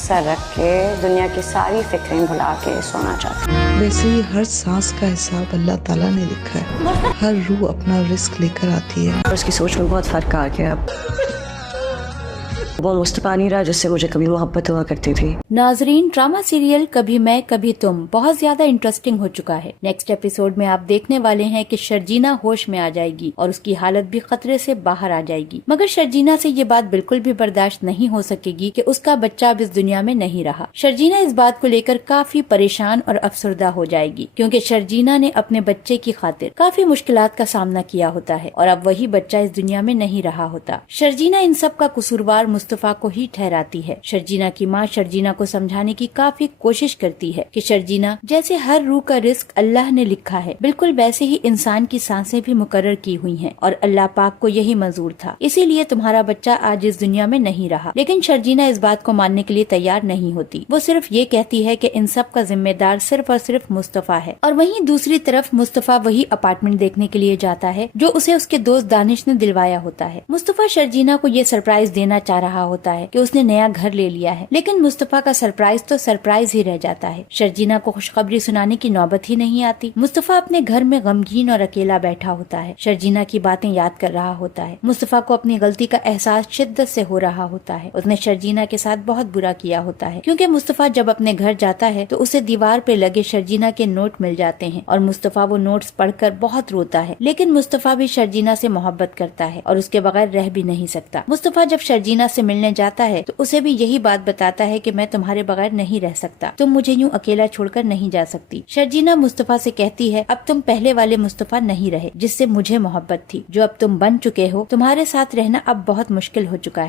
سر رکھ کے دنیا کی ساری فکریں بھلا کے سونا چاہتی ہوں۔ ویسے ہی ہر سانس کا حساب اللہ تعالیٰ نے لکھا ہے، ہر روح اپنا رزق لے کر آتی ہے۔ اور اس کی سوچ میں بہت فرق آ گیا اب، وہ مصطفیٰ نہیں رہا جس سے مجھے کبھی محبت ہوا کرتی تھی۔ ناظرین، ڈرامہ سیریل کبھی میں کبھی تم بہت زیادہ انٹرسٹنگ ہو چکا ہے۔ نیکسٹ ایپیسوڈ میں آپ دیکھنے والے ہیں کہ شرجینہ ہوش میں آ جائے گی اور اس کی حالت بھی خطرے سے باہر آ جائے گی، مگر شرجینہ سے یہ بات بالکل بھی برداشت نہیں ہو سکے گی کہ اس کا بچہ اب اس دنیا میں نہیں رہا۔ شرجینہ اس بات کو لے کر کافی پریشان اور افسردہ ہو جائے گی، کیونکہ شرجینہ نے اپنے بچے کی خاطر کافی مشکلات کا سامنا کیا ہوتا ہے اور اب وہی بچہ اس دنیا میں نہیں رہا ہوتا۔ شرجینہ ان سب کا قصوروار مصطفیٰ کو ہی ٹھہراتی ہے۔ شرجینہ کی ماں شرجینہ کو سمجھانے کی کافی کوشش کرتی ہے کہ شرجینہ، جیسے ہر روح کا رزق اللہ نے لکھا ہے، بالکل ویسے ہی انسان کی سانسیں بھی مقرر کی ہوئی ہیں اور اللہ پاک کو یہی منظور تھا، اسی لیے تمہارا بچہ آج اس دنیا میں نہیں رہا۔ لیکن شرجینہ اس بات کو ماننے کے لیے تیار نہیں ہوتی، وہ صرف یہ کہتی ہے کہ ان سب کا ذمہ دار صرف اور صرف مصطفیٰ ہے۔ اور وہیں دوسری طرف مصطفیٰ وہی اپارٹمنٹ دیکھنے کے لیے جاتا ہے جو اسے اس کے دوست دانش نے دلوایا ہوتا ہے۔ مصطفیٰ شرجینہ کو یہ سرپرائز دینا چاہ رہا ہوتا ہے کہ اس نے نیا گھر لے لیا ہے، لیکن مصطفیٰ کا سرپرائز تو سرپرائز ہی رہ جاتا ہے۔ شرجینہ کو خوشخبری سنانے کی نوبت ہی نہیں آتی۔ مصطفیٰ اپنے گھر میں غمگین اور اکیلا بیٹھا ہوتا ہے، شرجینہ کی باتیں یاد کر رہا ہوتا ہے۔ مصطفیٰ کو اپنی غلطی کا احساس شدت سے ہو رہا ہوتا ہے، اس نے شرجینہ کے ساتھ بہت برا کیا ہوتا ہے، کیونکہ مصطفیٰ جب اپنے گھر جاتا ہے تو اسے دیوار پہ لگے شرجینہ کے نوٹ مل جاتے ہیں اور مصطفیٰ وہ نوٹس پڑھ کر بہت روتا ہے۔ لیکن مصطفیٰ بھی شرجینہ سے محبت کرتا ہے اور اس کے بغیر رہ بھی نہیں سکتا۔ مصطفیٰ جب شرجینہ سے ملنے جاتا ہے تو اسے بھی یہی بات بتاتا ہے کہ میں تمہارے بغیر نہیں رہ سکتا، تم مجھے یوں اکیلا چھوڑ کر نہیں جا سکتی۔ شرجینہ مصطفیٰ سے کہتی ہے اب تم پہلے والے مصطفیٰ نہیں رہے جس سے مجھے محبت تھی، جو اب تم بن چکے ہو، تمہارے ساتھ رہنا اب بہت مشکل ہو چکا ہے۔